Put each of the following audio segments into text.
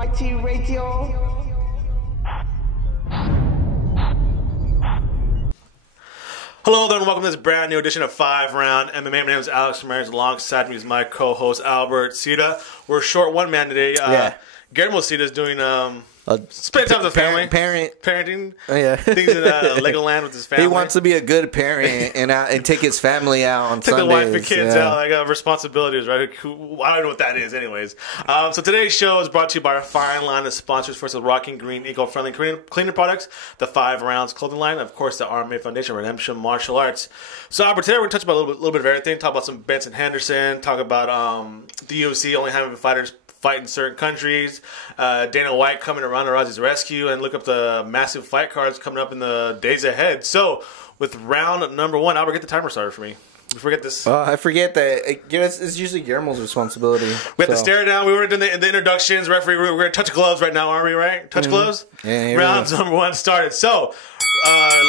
Almighty Radio. Hello there and welcome to this brand new edition of 5-Round MMA. My name is Alex Ramirez. Alongside me is my co-host Albert Cita. We're a short one man today. Gigamousasi is doing spend time with the family. Parenting. Things in Legoland with his family. He wants to be a good parent and take his family out on Sundays. Take the wife and kids out. Like responsibilities, right? I don't know what that is anyways. So today's show is brought to you by our fine line of sponsors. First, the Rocking Green eco-friendly cleaning products, the 5 Rounds clothing line, and of course the RMMA Foundation, Redemption Martial Arts. So Albert, today we're going to touch about a little bit of everything. Talk about some Benson Henderson. Talk about the UFC only having fighters fight in certain countries, Dana White coming to Ronda Rousey's rescue, and look up the massive fight cards coming up in the days ahead. So, with round number 1, Albert, get the timer started for me. We forget this. I forget that it's usually Guillermo's responsibility. We have to stare down. We were doing the introductions. Referee, we're going to touch gloves right now, aren't we, right? Touch gloves? Yeah, round number 1 started. So,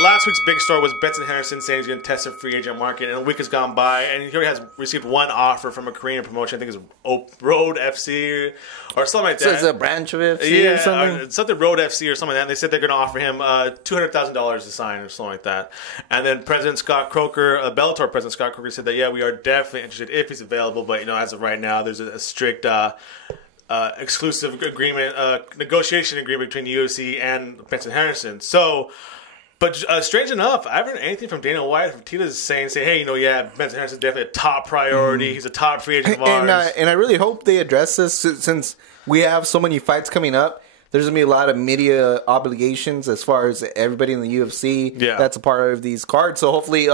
last week's big story was Benson Henderson saying he's going to test the free agent market, and a week has gone by, and he has received one offer from a Korean promotion. I think it's Road FC or something like that. So it's a branch of FC or something? Something Road FC or something like that. And they said they're going to offer him $200,000 to sign or something like that. And then President Scott Croker, Bellator President Scott Croker said that, yeah, we are definitely interested if he's available, but, as of right now, there's a strict exclusive agreement, negotiation agreement between the UFC and Benson Henderson. So, but strange enough, I haven't heard anything from Dana White, from Tita's saying, hey, Benson Henderson's definitely a top priority. He's a top free agent of ours. And I really hope they address this since we have so many fights coming up. There's going to be a lot of media obligations as far as everybody in the UFC that's a part of these cards. So hopefully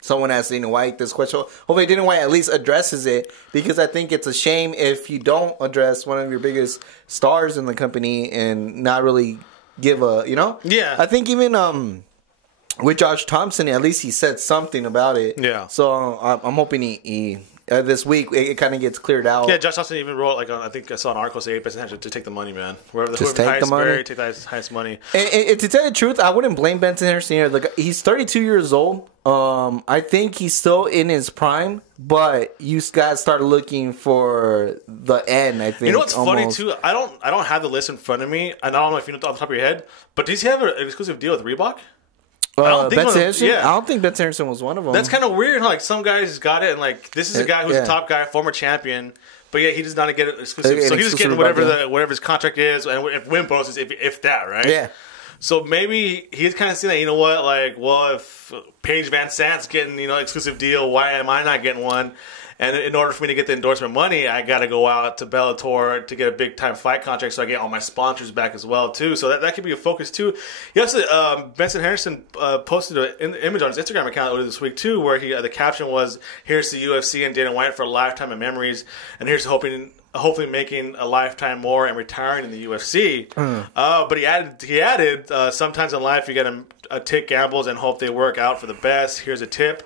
someone asks Dana White this question. Hopefully Dana White at least addresses it, because I think it's a shame if you don't address one of your biggest stars in the company and not really give a, Yeah. I think even with Josh Thompson, at least he said something about it. Yeah. So I'm hoping he this week it kind of gets cleared out. Yeah, Josh Thompson even wrote, I think I saw an article say 8% to take the money, man. Whoever take highest the money. Buried, take the highest money. And to tell you the truth, I wouldn't blame Benson Henderson here. Like, he's 32 years old. I think he's still in his prime, but you guys start looking for the end, I think. You know what's funny, too? I don't have the list in front of me, and I don't know if you know off the top of your head, but does he have an exclusive deal with Reebok? Benson Henderson? I don't think Benson Henderson was one of them. That's kind of weird. Like, some guys got it, and this is a guy who's a top guy, former champion, but he does not get it exclusive. So he's just getting whatever his contract is, and if win bonuses, if that, right? Yeah. So maybe he's kind of seeing that, if Paige Van Zant's getting, exclusive deal, why am I not getting one? And in order for me to get the endorsement money, I got to go out to Bellator to get a big-time fight contract so I get all my sponsors back as well, too. So that could be a focus, too. He also, Benson Henderson posted an image on his Instagram account earlier this week, too, where the caption was, "Here's the UFC and Dana White for a lifetime of memories, and here's hopefully making a lifetime more and retiring in the UFC." But he added, sometimes in life you got to take gambles and hope they work out for the best. Here's a tip.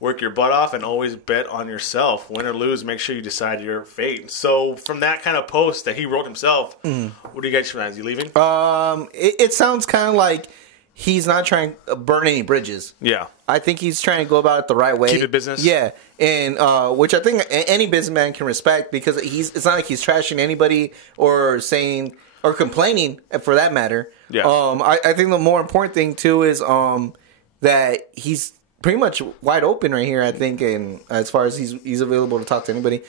Work your butt off and always bet on yourself. Win or lose, make sure you decide your fate. So from that kind of post that he wrote himself, what do you guys from that? Is he leaving? It sounds kind of like he's not trying to burn any bridges. Yeah. I think he's trying to go about it the right way. Keep it business. Yeah. And which I think any businessman can respect, because it's not like he's trashing anybody or saying or complaining, for that matter. Yeah. I think the more important thing too is that he's pretty much wide open right here, I think, and as far as he's available to talk to anybody.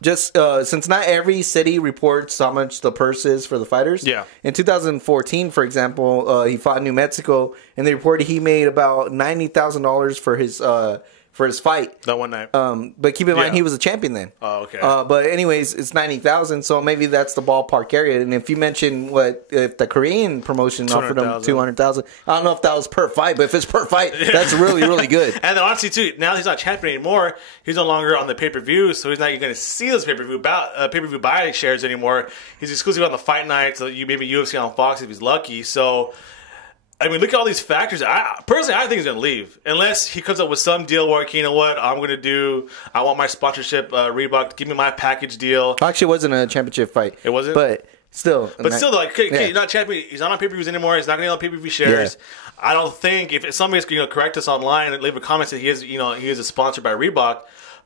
Just since not every city reports how much the purse is for the fighters. Yeah. In 2014, for example, he fought in New Mexico, and they reported he made about $90,000 for his fight. That one night. But keep in mind, he was a champion then. Oh, okay. But anyways, it's 90,000, so maybe that's the ballpark area. And if you mention if the Korean promotion offered him 200,000, I don't know if that was per fight, but if it's per fight, that's really, really good. And then honestly, too, now he's not champion anymore. He's no longer on the pay-per-view, so he's not going to see those pay-per-view buy shares anymore. He's exclusively on the fight night, so maybe UFC on Fox if he's lucky. So, I mean, look at all these factors. Personally, I think he's going to leave. Unless he comes up with some deal where, you know what, I want my sponsorship, Reebok, to give me my package deal. Actually, it wasn't a championship fight. It wasn't? But still. He's not champion. He's not on pay-per-views anymore. He's not going to get on pay-per-view shares. Yeah. I don't think, if somebody's going to correct us online and leave a comment that he is a sponsor by Reebok,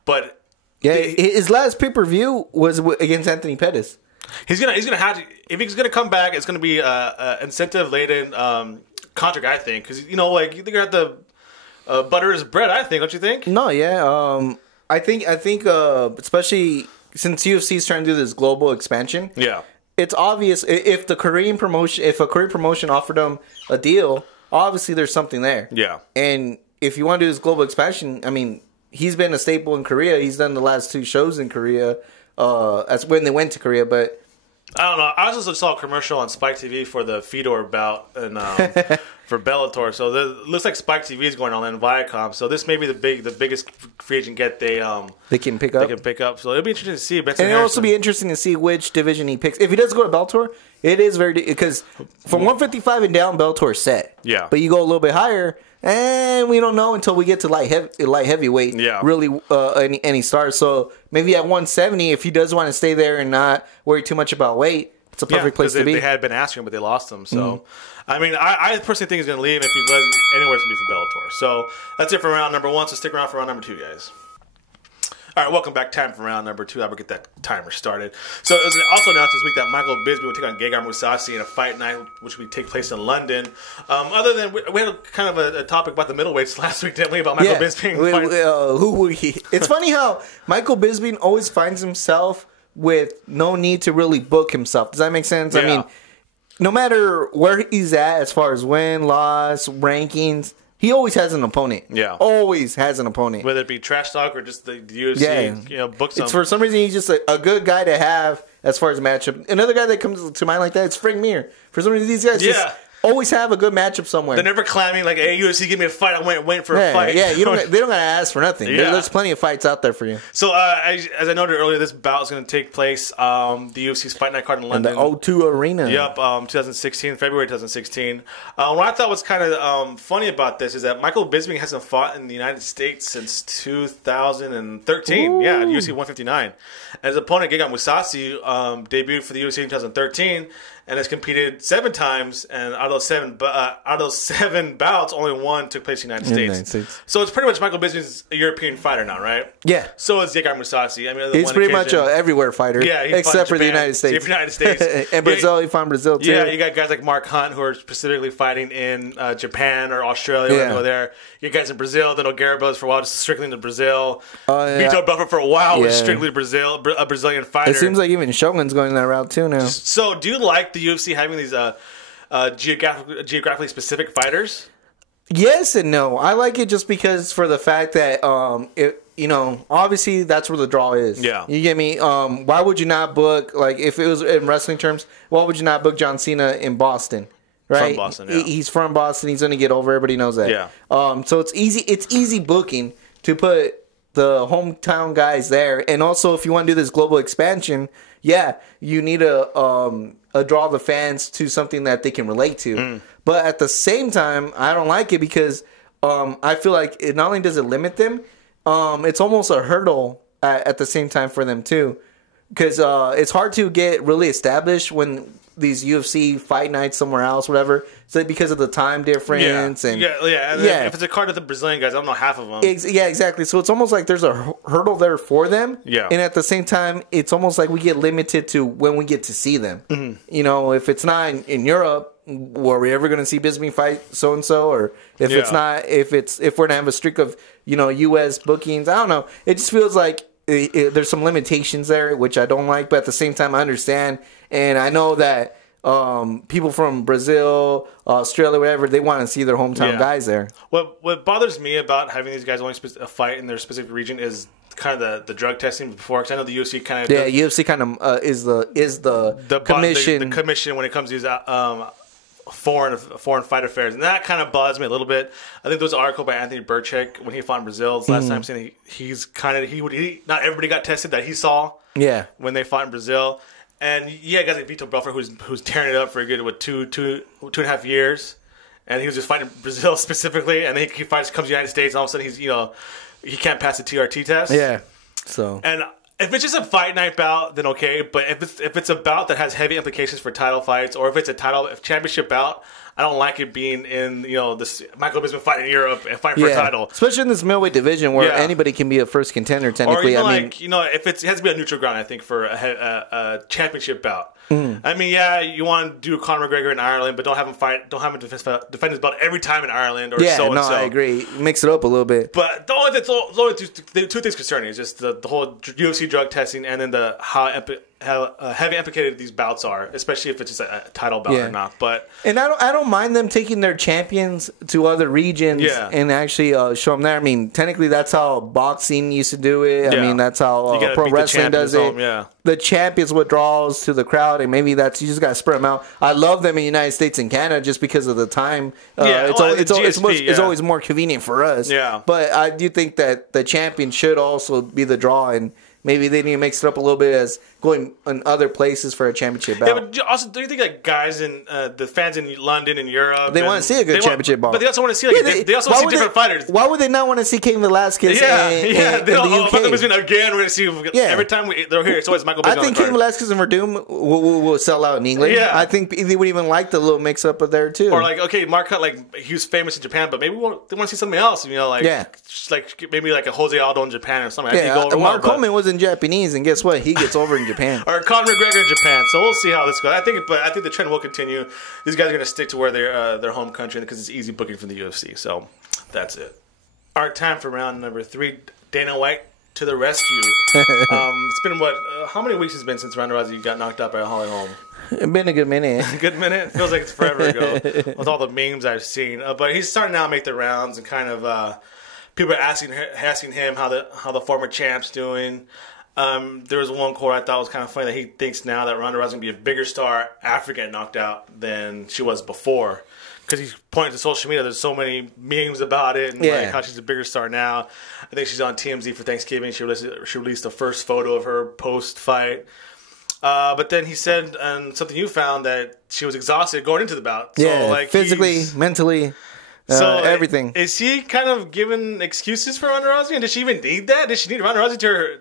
but... Yeah, his last pay-per-view was against Anthony Pettis. He's gonna have to, if he's gonna come back. It's gonna be a incentive laden contract, I think, because like you're gonna have to butter his bread. I think, don't you think? No, yeah. I think especially since UFC is trying to do this global expansion. Yeah, it's obvious if a Korean promotion offered him a deal, obviously there's something there. Yeah, and if you want to do this global expansion, I mean, he's been a staple in Korea. He's done the last 2 shows in Korea. That's when they went to Korea, but I don't know. I also saw a commercial on Spike TV for the Fedor bout and for Bellator. So it looks like Spike TV is going on and Viacom. So this may be the biggest free agent get they can pick up. They can pick up. So it'll be interesting to see. Benson and it'll also be interesting to see which division he picks. If he does go to Bellator, it is very because from 155 and down, Bellator is set. Yeah, but you go a little bit higher. And we don't know until we get to light heavyweight. Yeah. Really, any stars. So maybe at 170, if he does want to stay there and not worry too much about weight, it's a perfect place to be. They had been asking him, but they lost him. So, I mean, I personally think he's going to leave. If he goes anywhere, it's going to be for Bellator. So that's it for round number 1. So stick around for round number 2, guys. All right, welcome back. Time for round number 2. I will get that timer started. So it was also announced this week that Micheal Bisping will take on Gigamousasi in a fight night, which will take place in London. Other than we had kind of a topic about the middleweights last week, didn't we? About Micheal Bisping. It's funny how Micheal Bisping always finds himself with no need to really book himself. Does that make sense? Yeah. I mean, no matter where he's at as far as win, loss, rankings. He always has an opponent. Yeah. Always has an opponent. Whether it be trash talk or just the UFC, book some. It's for some reason he's just a good guy to have as far as matchup. Another guy that comes to mind like that is Frank Mir. For some reason these guys just always have a good matchup somewhere. They're never clamming like, "Hey, UFC, give me a fight." I'm waiting for a fight. Yeah, they don't gotta ask for nothing. Yeah. There's plenty of fights out there for you. So, as I noted earlier, this bout is going to take place the UFC's Fight Night card in London. In the O2 Arena. Yep, 2016, February 2016. What I thought was kind of funny about this is that Micheal Bisping hasn't fought in the United States since 2013. Ooh. Yeah, UFC 159. And his opponent, Gigamousasi, debuted for the UFC in 2013. And has competed 7 times, and out of those 7 bouts, only 1 took place in the United States. So it's pretty much Micheal Bisping's a European fighter now, right? Yeah. So is Gigamousasi. I mean, he's pretty much an everywhere fighter. Yeah, except for the United States. And Brazil, he fought in Brazil too. Yeah, you got guys like Mark Hunt who are specifically fighting in Japan or Australia. Yeah. Go there. You guys in Brazil. Then O'Gara Brothers for a while, just strictly into Brazil. Vitor Belfort for a while was strictly Brazil, a Brazilian fighter. It seems like even Shogun's going that route too now. So do you like the UFC having these geographically specific fighters? Yes and no. I like it just because for the fact that obviously that's where the draw is. Yeah. You get me? Why would you not book, like, if it was in wrestling terms, why would you not book John Cena in Boston? Right? From Boston, yeah. He's from Boston. He's going to get over. Everybody knows that. Yeah. So it's easy booking to put the hometown guys there. And also, if you want to do this global expansion, you need to draw the fans to something that they can relate to. But at the same time, I don't like it because I feel like it not only does it limit them, it's almost a hurdle at the same time for them too. Because it's hard to get really established when these UFC fight nights somewhere else, whatever. So because of the time difference and if it's a card of the Brazilian guys, I don't know half of them. Yeah, exactly. So it's almost like there's a hurdle there for them. Yeah. And at the same time, it's almost like we get limited to when we get to see them. Mm-hmm. If it's not in Europe, were we ever going to see Bisping fight so and so, or if it's not, if we're gonna have a streak of U.S. bookings, I don't know. It just feels like there's some limitations there, which I don't like. But at the same time, I understand, and I know that people from Brazil, Australia, whatever, they want to see their hometown guys there. What bothers me about having these guys only fight in their specific region is kind of the drug testing before, because I know the UFC kind of UFC kind of is the commission the commission when it comes to these foreign fight affairs, and that kind of bothers me a little bit. I think there was an article by Anthony Burchak when he fought in Brazil last time, saying not everybody got tested that he saw when they fought in Brazil. And guys like Vitor Belfort who's tearing it up for a good 2.5 years, and he was just fighting Brazil specifically, and then he comes to the United States, and all of a sudden he's he can't pass the TRT test. Yeah. So and if it's just a fight night bout, then okay. But if it's a bout that has heavy implications for title fights, or if it's a championship bout, I don't like it being in, this Micheal Bisping fighting in Europe and fighting for a title. Especially in this middleweight division where anybody can be a first contender, technically. Or, if it has to be a neutral ground, I think, for a championship bout. I mean, you want to do Conor McGregor in Ireland, but don't have him defend his belt every time in Ireland or so. I agree. Mix it up a little bit. But the only two things concerning is just the whole UFC drug testing and then how heavy implicated these bouts are, especially if it's just a title bout or not. But I don't mind them taking their champions to other regions and actually show them there. I mean, technically that's how boxing used to do it. I mean, that's how pro wrestling does it. The champions withdrawals to the crowd, and maybe you just got to spread them out. I love them in the United States and Canada just because of the time. It's always more convenient for us. But I do think that the champion should also be the draw, and maybe they need to mix it up a little bit as going in other places for a championship bout. Yeah, but also, do you think like guys in the fans in London and Europe, they want to see a good championship bout? But they also want to see they also want to see different fighters. Why would they not want to see Cain Velasquez? In the UK? Again, we're going to see every time they're here. It's always Micheal Bisping. I think Cain Velasquez and Verdum will sell out in England. I think they would even like the little mix up of there too. Or Mark Hunt, he was famous in Japan, but maybe they want to see something else. Maybe like a Jose Aldo in Japan or something. Mark Coleman wasn't Japanese, and guess what? He gets over in Japan. Or Conor McGregor in Japan. So we'll see how this goes. I think the trend will continue. These guys are going to stick to where their home country because it's easy booking from the UFC. So that's it. All right, time for round number 3. Dana White to the rescue. It's been how many weeks has it been since Ronda Rousey got knocked out by Holly Holm? It's been a good minute. A good minute? Feels like it's forever ago with all the memes I've seen. But he's starting now to make the rounds and kind of people are asking him how the former champ's doing. There was one quote I thought was kind of funny that he thinks now that Ronda Rousey is going to be a bigger star after getting knocked out than she was before. Because he's pointing to social media. There's so many memes about it and how she's a bigger star now. I think she's on TMZ for Thanksgiving. She released the first photo of her post-fight. But then he said, and something you found, that she was exhausted going into the bout. So, physically, mentally. Everything. Is he kind of giving excuses for Ronda Rousey? And does she even need that? Does she need Ronda Rousey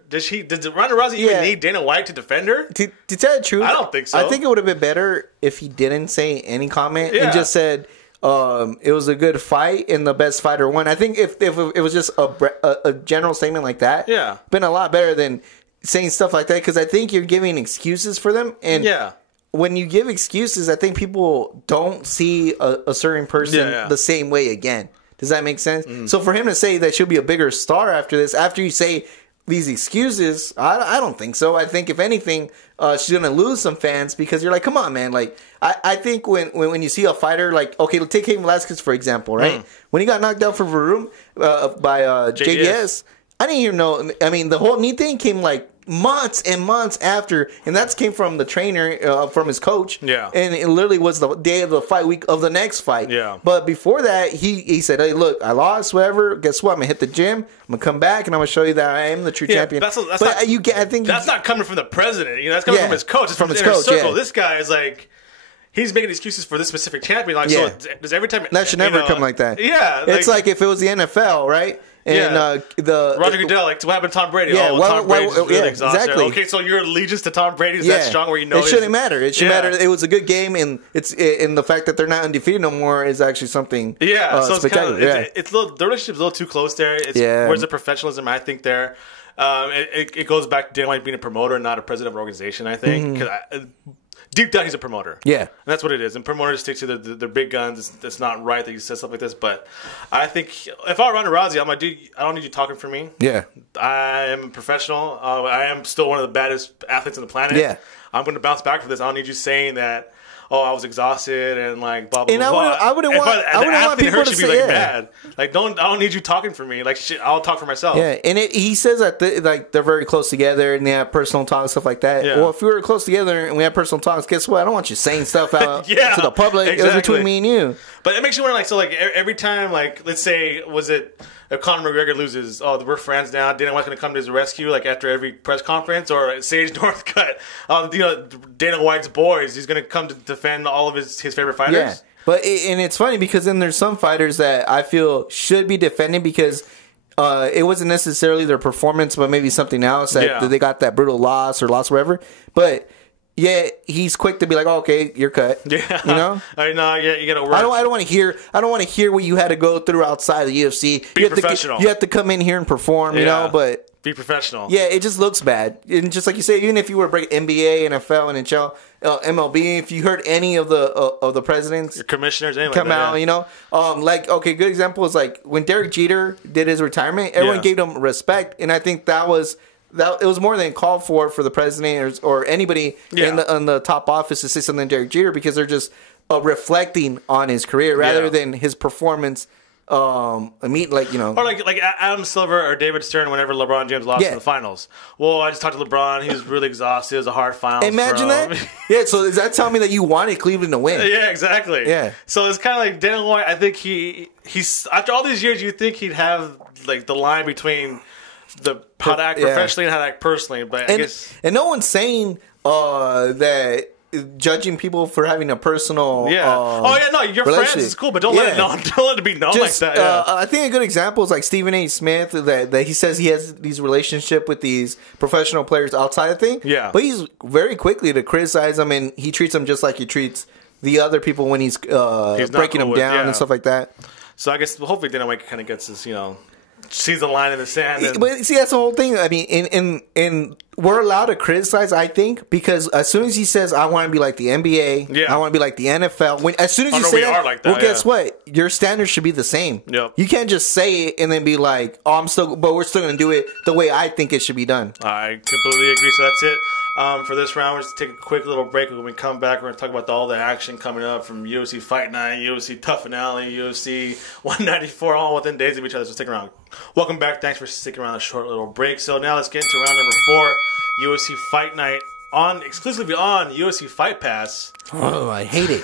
Does Ronda Rousey even need Dana White to defend her? To tell the truth, I don't think so. I think it would have been better if he didn't say any comment and just said it was a good fight and the best fighter won. I think if it was just a general statement like that, been a lot better than saying stuff like that, because I think you're giving excuses for them. And when you give excuses, I think people don't see a certain person the same way again. Does that make sense? So for him to say that she'll be a bigger star after this, after you say these excuses, I don't think so. I think if anything, she's going to lose some fans, because you're like, come on, man. Like, I think when you see a fighter, like, okay, take Cain Velasquez, for example, right? When he got knocked out for Varum by JDS, I didn't even know. I mean, the whole knee thing came like months and months after, and that came from the trainer, from his coach. And it literally was the day of the fight week of the next fight. But before that, he said, hey, look, I lost, whatever. Guess what? I'm gonna hit the gym. I'm gonna come back, and I'm gonna show you that I am the true champion. That's not coming from the president. That's coming from his coach. It's from his coach. Circle. This guy is like, he's making excuses for this specific champion. Like, so does every time that should never come like that. It's like if it was the NFL, right? And Roger Goodell, like, what happened to Tom Brady? Tom Brady's really exhausted. Exactly. Okay, so your allegiance to Tom Brady is that strong where it shouldn't matter. It should matter. It was a good game, and the fact that they're not undefeated no more is actually something so spectacular. The relationship's a little too close there. Where's the professionalism, I think, there? It goes back to Dana White being a promoter and not a president of an organization, I think. Because deep down, he's a promoter. And that's what it is. And promoters stick to their big guns. It's not right that he says stuff like this. But I think if I were Ronda Rousey, I'm like, dude, I don't need you talking for me. I am a professional. I am still one of the baddest athletes on the planet. I'm going to bounce back for this. I don't need you saying that, I was exhausted and like blah blah blah. I wouldn't want people to say mad. Like, I don't need you talking for me. Like, shit, I'll talk for myself. And he says that they're very close together and they have personal talk and stuff like that. Well, if we were close together and we have personal talks, guess what? I don't want you saying stuff out to the public. Exactly. It was between me and you. But it makes you wonder, like, so like every time, like, let's say, was it if Conor McGregor loses, we're friends now, Dana White's going to come to his rescue, like, after every press conference? Or Sage Northcutt, Dana White's boys, he's going to come to defend all of his favorite fighters? But and it's funny, because then there's some fighters that I feel should be defended because it wasn't necessarily their performance, but maybe something else that they got that brutal loss or whatever. But yeah, he's quick to be like, oh, okay, you're cut. Yeah, you know. I know. Yeah, you gotta work. I don't want to hear. I don't want to hear what you had to go through outside the UFC. Be professional. You have to come in here and perform. You know, but be professional. Yeah, it just looks bad. And just like you said, even if you were to break NBA, NFL, and NHL, MLB, if you heard any of the presidents, your commissioners, anyway, come out, you know, like okay, good example is like when Derek Jeter did his retirement, everyone gave him respect, and I think that it was more than called for the president or anybody in the top office to say something to Derek Jeter because they're just reflecting on his career rather than his performance. Like, you know, or like Adam Silver or David Stern whenever LeBron James lost in the finals. Well, I just talked to LeBron. He was really exhausted. It was a hard finals. Imagine that. Yeah. So does that tell me that you wanted Cleveland to win? Yeah, exactly. Yeah. So it's kind of like Dana White. I think he's after all these years, you think he'd have like the line between how to act professionally and how to act personally. But I guess no one's saying that. Judging people for having a personal your friends is cool, but don't let it be known like that. I think a good example is like Stephen A. Smith that he says he has these relationship with these professional players outside of thing. Yeah, but he's very quickly to criticize them, and he treats them just like he treats the other people when he's breaking them down and stuff like that. So I guess hopefully Dana White kind of gets this, you know, sees the line in the sand. But see, that's the whole thing. I mean, in we're allowed to criticize, I think, because as soon as he says, "I want to be like the NBA," I want to be like the NFL. As soon as you say that, well, guess what? Your standards should be the same. Yep. You can't just say it and then be like, "Oh, we're still going to do it the way I think it should be done." I completely agree. So that's it. For this round, we're just take a quick little break. When we come back, we're going to talk about all the action coming up from UFC Fight Night, UFC Tough Finale, UFC 194, all within days of each other. So stick around. Welcome back. Thanks for sticking around a short little break. So now let's get into round number 4, UFC Fight Night, exclusively on UFC Fight Pass. Oh, I hate it.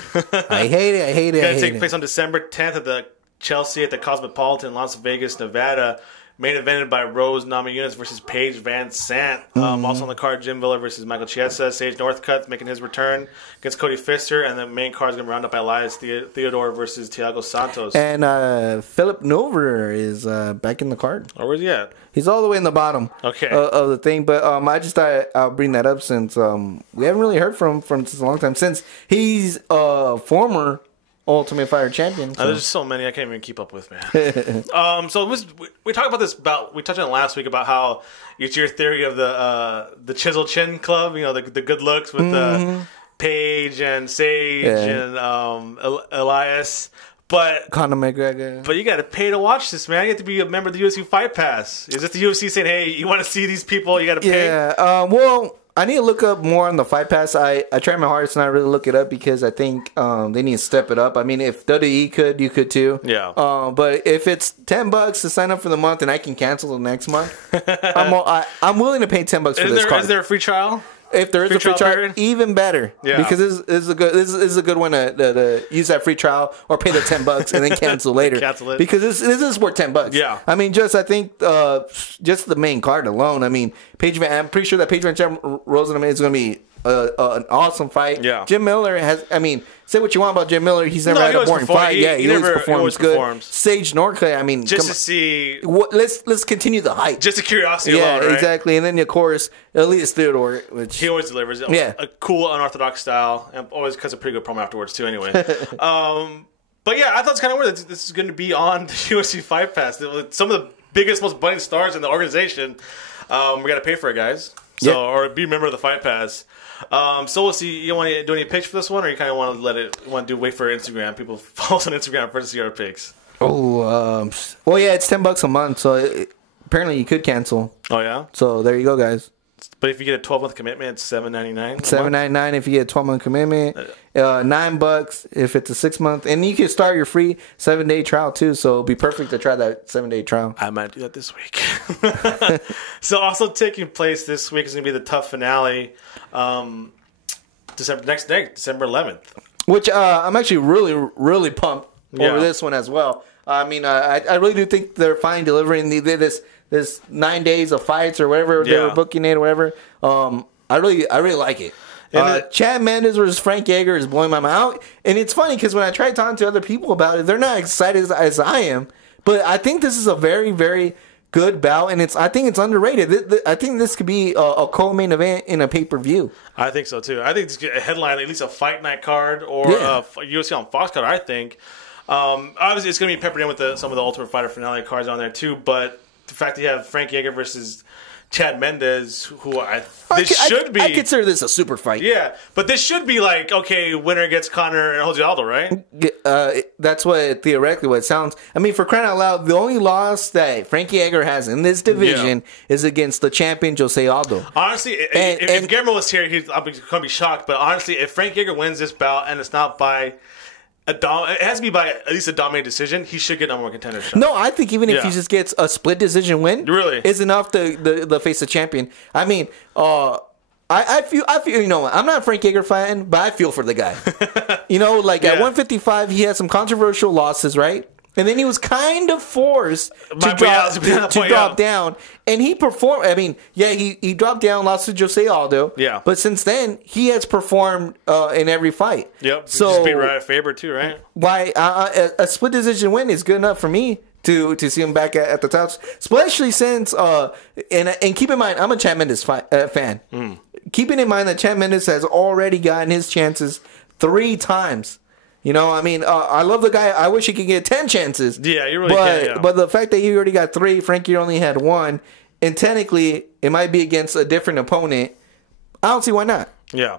I hate it. I hate it. Going to take place on December 10th at the Chelsea at the Cosmopolitan, Las Vegas, Nevada. Main evented by Rose Namajunas versus Paige Van Sant. Also on the card, Jim Miller versus Michael Chiesa. Sage Northcutt making his return against Cody Pfister. And the main card is going to be round up by Elias Theodore versus Thiago Santos. And Philip Nover is back in the card. Oh, where's he at? He's all the way in the bottom of the thing. But I just thought I'll bring that up since we haven't really heard from him since a long time. Since he's former Ultimate Fighter champion. So. There's so many I can't even keep up with, man. So we talked about this we touched on it last week about how it's your theory of the Chisel Chin Club. You know, the good looks with Paige and Sage and Elias. But Conor McGregor. But you got to pay to watch this, man. You have to be a member of the UFC Fight Pass. Is it the UFC saying, "Hey, you want to see these people? You got to pay"? Yeah. Well, I need to look up more on the Fight Pass. I try my hardest not really look it up because I think they need to step it up. I mean, if WWE could, you could too. Yeah. But if it's $10 to sign up for the month and I can cancel the next month, I'm willing to pay $10 for this card. Is there a free trial? If there is a free trial, even better. Yeah. Because this is a good one to use that free trial or pay the $10 and then cancel later. Cancel it. Because this is worth $10. Yeah. I mean, I think just the main card alone. I mean, I'm pretty sure that Paige Van Sant Rosenman is going to be an awesome fight. Yeah. Jim Miller has. I mean, say what you want about Jim Miller. He's never had a boring fight. He always performs good. Sage Northcutt. I mean, just to see. Let's continue the hype. Just a curiosity alone, right? Exactly. And then of course Elias Theodore, which he always delivers. Yeah. A cool unorthodox style, and always cuts a pretty good promo afterwards too. Anyway. But yeah, I thought it's kind of weird that this is going to be on the UFC Fight Pass. Some of the biggest, most budding stars in the organization. We got to pay for it, guys. So or be a member of the Fight Pass. So we'll see. You want to do any picks for this one, or you kind of want to wait for Instagram? People follow us on Instagram first to see our picks. Oh, well, yeah, it's $10 a month, so apparently you could cancel. Oh yeah. So there you go, guys. But if you get a 12-month commitment, it's $7.99. $7.99 if you get a 12-month commitment. $9 if it's a 6-month, and you can start your free 7-day trial too. So it'll be perfect to try that 7-day trial. I might do that this week. So also taking place this week is going to be the Tough Finale, December 11th. Which I'm actually really, really pumped over this one as well. I mean, I really do think they're fine delivering this 9 days of fights or whatever they were booking it or whatever. I really like it. Chad Mendes versus Frank Yeager is blowing my mind out. And it's funny because when I try talking to other people about it, they're not excited as I am. But I think this is a very, very good bout, and I think it's underrated. I think this could be a co-main event in a pay-per-view. I think so too. I think it's a headline, at least a fight night card or a UFC on Fox card. I think obviously it's going to be peppered in with some of the Ultimate Fighter finale cards on there too. But the fact that you have Frank Yeager versus Chad Mendes, who should be. I consider this a super fight. Yeah, but this should be like, okay, winner gets Conor and Jose Aldo, right? That's theoretically what it sounds. I mean, for crying out loud, the only loss that Frankie Edgar has in this division is against the champion Jose Aldo. Honestly, if Guillermo was here, I'm going to be shocked. But honestly, if Frank Yeager wins this bout and it's not by it has to be by at least a dominated decision, he should get number one contender shot. No, I think even if he just gets a split decision win, is enough to face the champion. I mean, I feel I'm not a Frank Yeager fan, but I feel for the guy. At 155, he had some controversial losses, right? And then he was kind of forced to drop down. And he performed. I mean, he dropped down, lost to Jose Aldo. Yeah. But since then, he has performed in every fight. Yep. So, just beat Ryan Faber too, right? Why a split decision win is good enough for me to see him back at the tops. Especially since, and keep in mind, I'm a Chad Mendes fan. Keeping in mind that Chad Mendes has already gotten his chances 3 times. I love the guy. I wish he could get 10 chances. Yeah, you really can. Yeah. But the fact that he already got 3, Frankie only had 1, and technically it might be against a different opponent. I don't see why not. Yeah.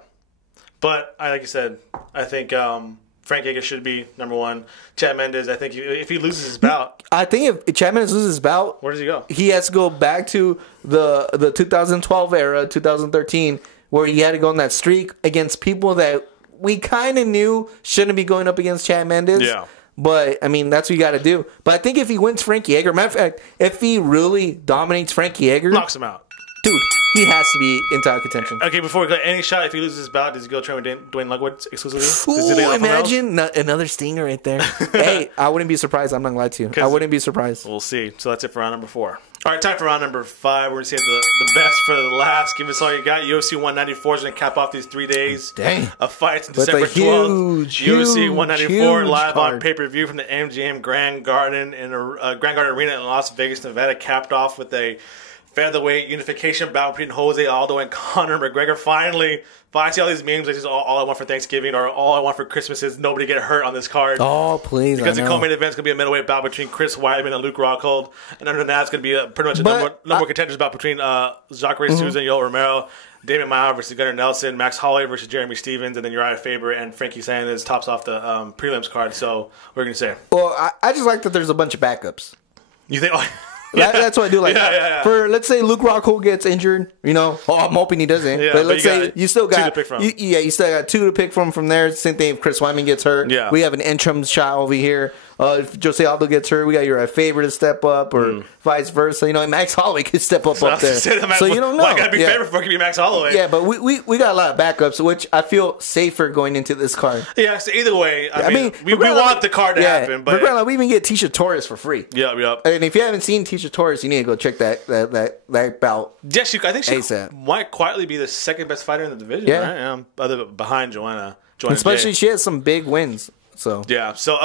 But, like you said, I think Frank Yeager should be number 1. Chad Mendes, I think if he loses his bout. I think if Chad Mendes loses his bout. Where does he go? He has to go back to the 2012 era, 2013, where he had to go on that streak against people that we kind of knew shouldn't be going up against Chad Mendes. Yeah. But, I mean, that's what you got to do. But I think if he wins Frankie Yeager, matter of fact, if he really dominates Frankie Yeager. Knocks him out. Dude, he has to be in title contention. Okay, before we go, any shot, if he loses his bout, does he go train with Dwayne Ludwig exclusively? Ooh, imagine another stinger right there. Hey, I wouldn't be surprised. I'm not going to lie to you. I wouldn't be surprised. We'll see. So that's it for round number 4. All right, time for round number 5. We're going to save the best for the last. Give us all you got. UFC 194 is going to cap off these 3 days of fights. December 12th. UFC 194 live on pay-per-view from the MGM Grand Garden Arena in Las Vegas, Nevada. Capped off with a featherweight unification bout between Jose Aldo and Conor McGregor. Finally, I see all these memes like this is all I want for Thanksgiving or all I want for Christmas is nobody get hurt on this card. Oh, please. Because the co-main event is going to be a middleweight bout between Chris Weidman and Luke Rockhold. And under that, it's going to be pretty much a number contenders bout between Jacare Souza and Yoel Romero, Damian Maia versus Gunnar Nelson, Max Holloway versus Jeremy Stevens, and then Uriah Faber and Frankie Sanders tops off the prelims card. So, what are you going to say? Well, I just like that there's a bunch of backups. You think... That's what I do. Like, for let's say Luke Rockhold gets injured, I'm hoping he doesn't. But let's say you still got 2 to pick from. You still got 2 to pick from there. Same thing if Chris Weidman gets hurt. Yeah. We have an interim shot over here. If Jose Aldo gets hurt, we got your favorite to step up, or vice versa. Max Holloway could step up there. So you don't know. Well, I gotta be favorite for it could be Max Holloway. Yeah, but we got a lot of backups, which I feel safer going into this card. Yeah. So either way, I mean, we want the card to happen. But we even get Tisha Torres for free. Yep. And if you haven't seen Tisha Torres, you need to go check that bout. Yes, I think she might quietly be the second best fighter in the division. Yeah, right? other behind Joanna. Especially she has some big wins. So yeah, so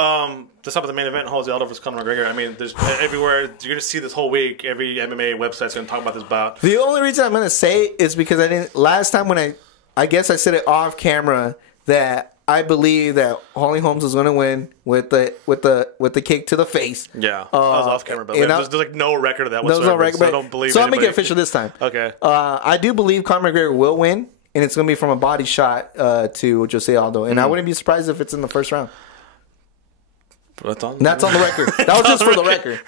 to stop at the main event, Jose Aldo versus Conor McGregor. I mean, there's everywhere you're gonna see this whole week. Every MMA website's gonna talk about this bout. The only reason I'm gonna say is because I didn't last time when I guess I said it off camera that I believe that Holly Holmes was gonna win with the kick to the face. Yeah, I was off camera, but there's like no record of that whatsoever. No record, so I don't believe. So I'll make it official this time. Okay. I do believe Conor McGregor will win, and it's gonna be from a body shot to Jose Aldo, and I wouldn't be surprised if it's in the first round. That's on the record. That was just for the record.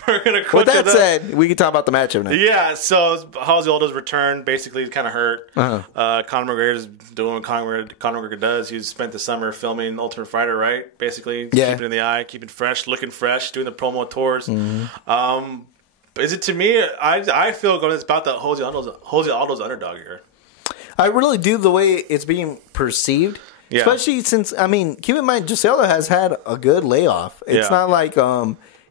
With that said, we can talk about the matchup now. Yeah, so Jose Aldo's return basically kind of hurt. Conor McGregor's doing what Conor McGregor does. He's spent the summer filming Ultimate Fighter, right? Basically, keeping it in the eye, keeping fresh, looking fresh, doing the promo tours. Is it to me? I feel going to this about that Jose Aldo's underdog here. I really do the way it's being perceived. Yeah. Especially since, I mean, keep in mind, Jose Aldo has had a good layoff. It's not like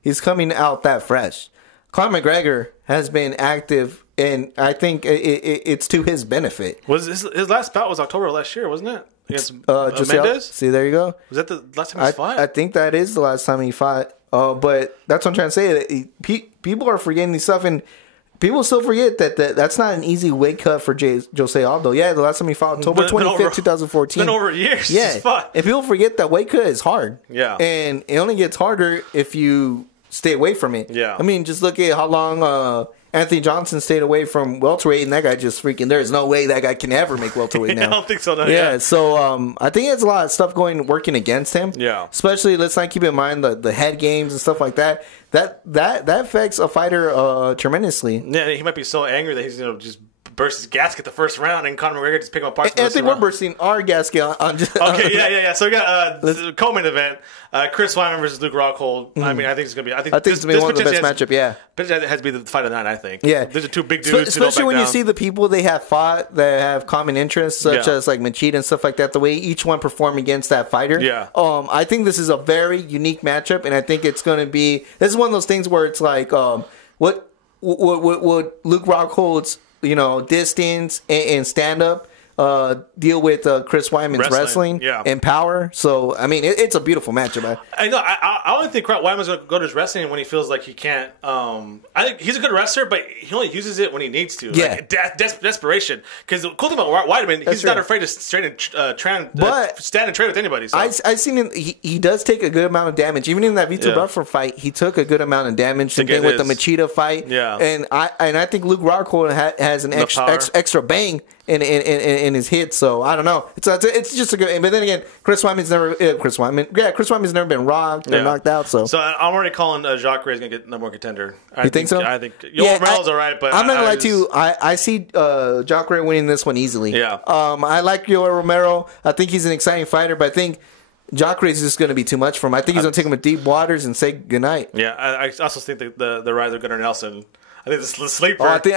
he's coming out that fresh. Conor McGregor has been active, and I think it's to his benefit. Was his last bout was October of last year, wasn't it? Against Mendes? See, there you go. Was that the last time he fought? I think that is the last time he fought. But that's what I'm trying to say. people are forgetting these stuff, and people still forget that that's not an easy weight cut for Jose Aldo. Yeah, the last time he fought October 25th, 2014. It's been over years. Yeah, and people forget that weight cut is hard. Yeah, and it only gets harder if you stay away from it. Yeah, I mean, just look at how long Anthony Johnson stayed away from welterweight, and that guy just freaking. There's no way that guy can ever make welterweight now. I don't think so. No, yeah, so I think it's a lot of stuff working against him. Yeah, especially let's not keep in mind the head games and stuff like that. That affects a fighter tremendously. Yeah, he might be so angry that he's just burst his gasket the first round, and Conor McGregor just pick him apart. I think we're bursting our gasket on just. Okay, yeah. So we got the co-main event: Chris Weidman versus Luke Rockhold. I mean, I think it's gonna be. I think it's gonna be one of the best matchup. Yeah, but it has to be the fight of the night. I think. Yeah, these are two big dudes. Especially when you see the people they have fought that have common interests, such as like Machida and stuff like that. The way each one perform against that fighter. Yeah. I think this is a very unique matchup, and I think it's gonna be. This is one of those things where it's like, what Luke Rockhold's distance and stand up deal with Chris Weidman's wrestling and power. So I mean, it's a beautiful matchup. I know. I only think Weidman's going to go to his wrestling when he feels like he can't. I think he's a good wrestler, but he only uses it when he needs to. Yeah, like, desperation. Because the cool thing about Weidman, he's not afraid to stand and trade with anybody. So. I've seen him. He does take a good amount of damage. Even in that Vitor Belfort fight, he took a good amount of damage. Same thing with the Machida fight. Yeah, and I think Luke Rockhold has an extra bang in his hits, so I don't know. It's just a good. But then again, Chris Weidman's never been rocked or knocked out. So I'm already calling Jacare is gonna get number one contender. You think so? I think Romero's alright, but I'm not gonna lie to you. I see Jacare winning this one easily. Yeah. I like Yoel Romero. I think he's an exciting fighter, but I think Jacare is just going to be too much for him. I think he's going to take him to deep waters and say goodnight. Yeah, I also think the rise of Gunnar Nelson. I think this is the sleeper. I think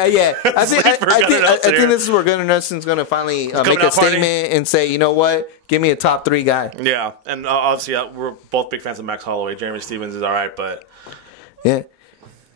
this is where Gunnar Nelson's going to finally make a statement and say, you know what, give me a top 3 guy. Yeah, and obviously we're both big fans of Max Holloway. Jeremy Stevens is all right, but yeah,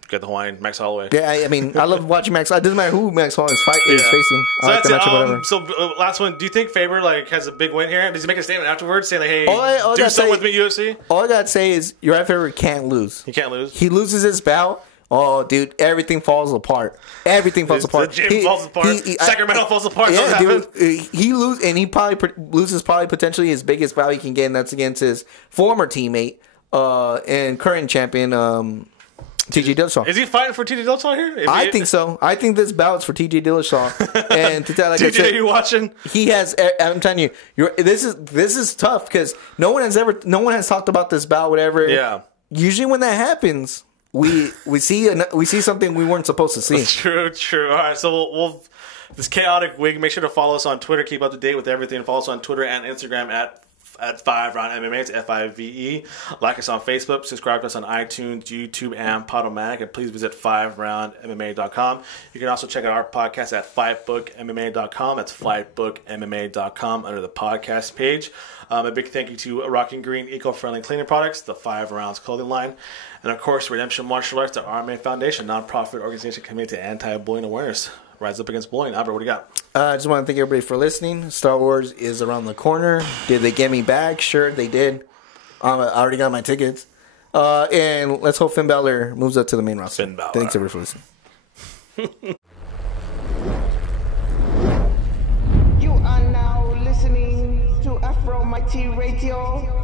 get the Hawaiian Max Holloway. Yeah, I mean, I love watching Max. It doesn't matter who Max Holloway is facing. So that's it. So last one. Do you think Faber has a big win here? Does he make a statement afterwards saying hey, do something with me, UFC? All I gotta say is Uriah Faber can't lose. He can't lose. He loses his bout. Oh, dude, everything falls apart. Everything falls apart. The gym falls apart. Sacramento falls apart. Yeah, dude, he probably loses potentially his biggest bout he can get, and that's against his former teammate and current champion, TJ Dillashaw. Is he fighting for TJ Dillashaw here? I think so. I think this bout's for TJ Dillashaw. And TJ, are you watching? He has. I'm telling you, this is tough because no one has talked about this bout. Whatever. Yeah. Usually when that happens, we see something we weren't supposed to see. True. All right, so we'll this chaotic week. Make sure to follow us on Twitter. Keep up to date with everything. Follow us on Twitter and Instagram at FiveRoundMMA. It's FIVE. Like us on Facebook. Subscribe to us on iTunes, YouTube, and Podomatic. And please visit FiveRoundMMA.com. You can also check out our podcast at FightBookMMA.com. That's FightBookMMA.com under the podcast page. A big thank you to Rocking Green eco-friendly cleaning products, the 5 Rounds clothing line, and of course Redemption Martial Arts, the RMA Foundation, nonprofit organization committed to anti-bullying awareness. Rise up against bullying. Albert, what do you got? I just want to thank everybody for listening. Star Wars is around the corner. Did they get me back? Sure, they did. I already got my tickets. And let's hope Finn Balor moves up to the main roster. Finn Balor. Thanks everybody for listening. You are now listening to Afro Mighty Radio.